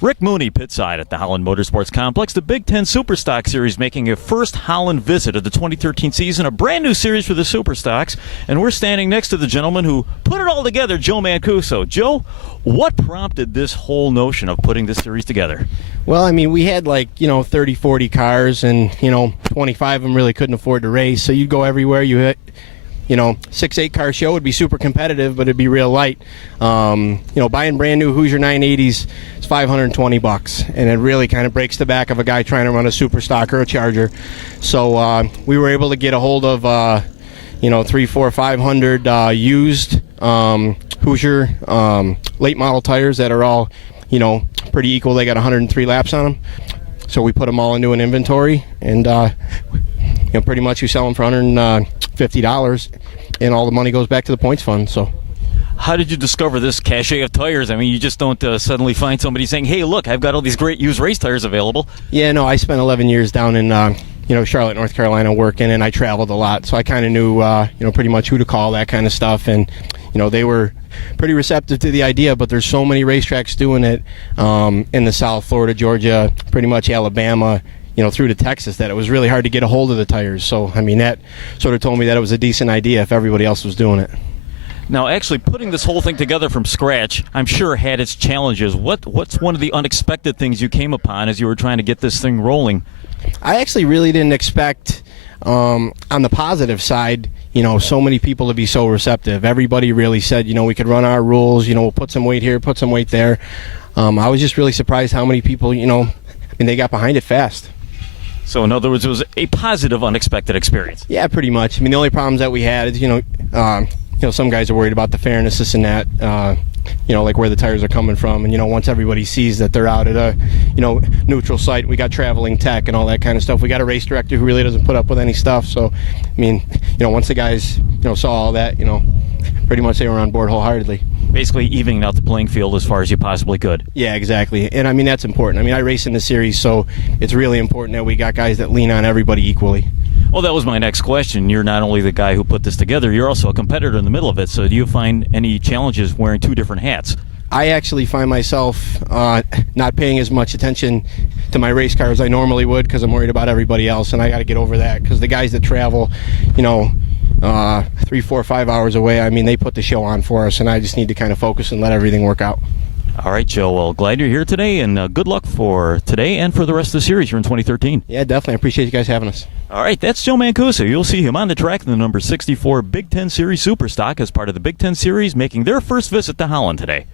Rick Mooney, pitside at the Holland Motorsports Complex. The Big Ten Superstock Series making a first Holland visit of the 2013 season, a brand new series for the Superstocks. And we're standing next to the gentleman who put it all together, Joe Mancuso. Joe, what prompted this whole notion of putting this series together? Well, I mean, we had 30, 40 cars, and 25 of them really couldn't afford to race. So you'd go everywhere. You hit 6-8 car show would be super competitive, but it'd be real light. Buying brand new Hoosier 980s is $520, and it really kind of breaks the back of a guy trying to run a super stock or a Charger. So we were able to get a hold of 300, 400, 500 used Hoosier late model tires that are all pretty equal. They got 103 laps on them. So we put them all into an inventory, and pretty much we sell them for $150, and all the money goes back to the points fund. So, how did you discover this cachet of tires? I mean, you just don't suddenly find somebody saying, "Hey, look, I've got all these great used race tires available." Yeah, no, I spent 11 years down in Charlotte, North Carolina, working, and I traveled a lot, so I kind of knew pretty much who to call, that kind of stuff, and they were pretty receptive to the idea. But there's so many racetracks doing it in the South, Florida, Georgia, pretty much Alabama, through to Texas, that it was really hard to get a hold of the tires. So, I mean, that sort of told me that it was a decent idea if everybody else was doing it. Now, actually putting this whole thing together from scratch, I'm sure had its challenges. What's one of the unexpected things you came upon as you were trying to get this thing rolling? I actually really didn't expect, on the positive side, so many people to be so receptive. Everybody really said, we could run our rules, we'll put some weight here, put some weight there. I was just really surprised how many people, they got behind it fast. So, in other words, it was a positive, unexpected experience. Yeah, pretty much. I mean, the only problems that we had is, some guys are worried about the fairness, this and that, like where the tires are coming from. And, once everybody sees that they're out at a, neutral site, we got traveling tech and all that kind of stuff. We got a race director who really doesn't put up with any stuff. So, I mean, once the guys, saw all that, pretty much they were on board wholeheartedly. Basically evening out the playing field as far as you possibly could. Yeah, exactly. And I mean, that's important. I mean, I race in the series, so it's really important that we got guys that lean on everybody equally. Well, that was my next question. You're not only the guy who put this together, you're also a competitor in the middle of it. So do you find any challenges wearing two different hats? I actually find myself not paying as much attention to my race car as I normally would, because I'm worried about everybody else, and I got to get over that, because the guys that travel, 3, 4, 5 hours away, I mean, they put the show on for us, and I just need to kind of focus and let everything work out. All right, Joe. Well, glad you're here today, and good luck for today and for the rest of the series here in 2013. Yeah, definitely. I appreciate you guys having us. All right, that's Joe Mancuso. You'll see him on the track in the number 64 Big Ten Series Superstock as part of the Big Ten Series making their first visit to Holland today.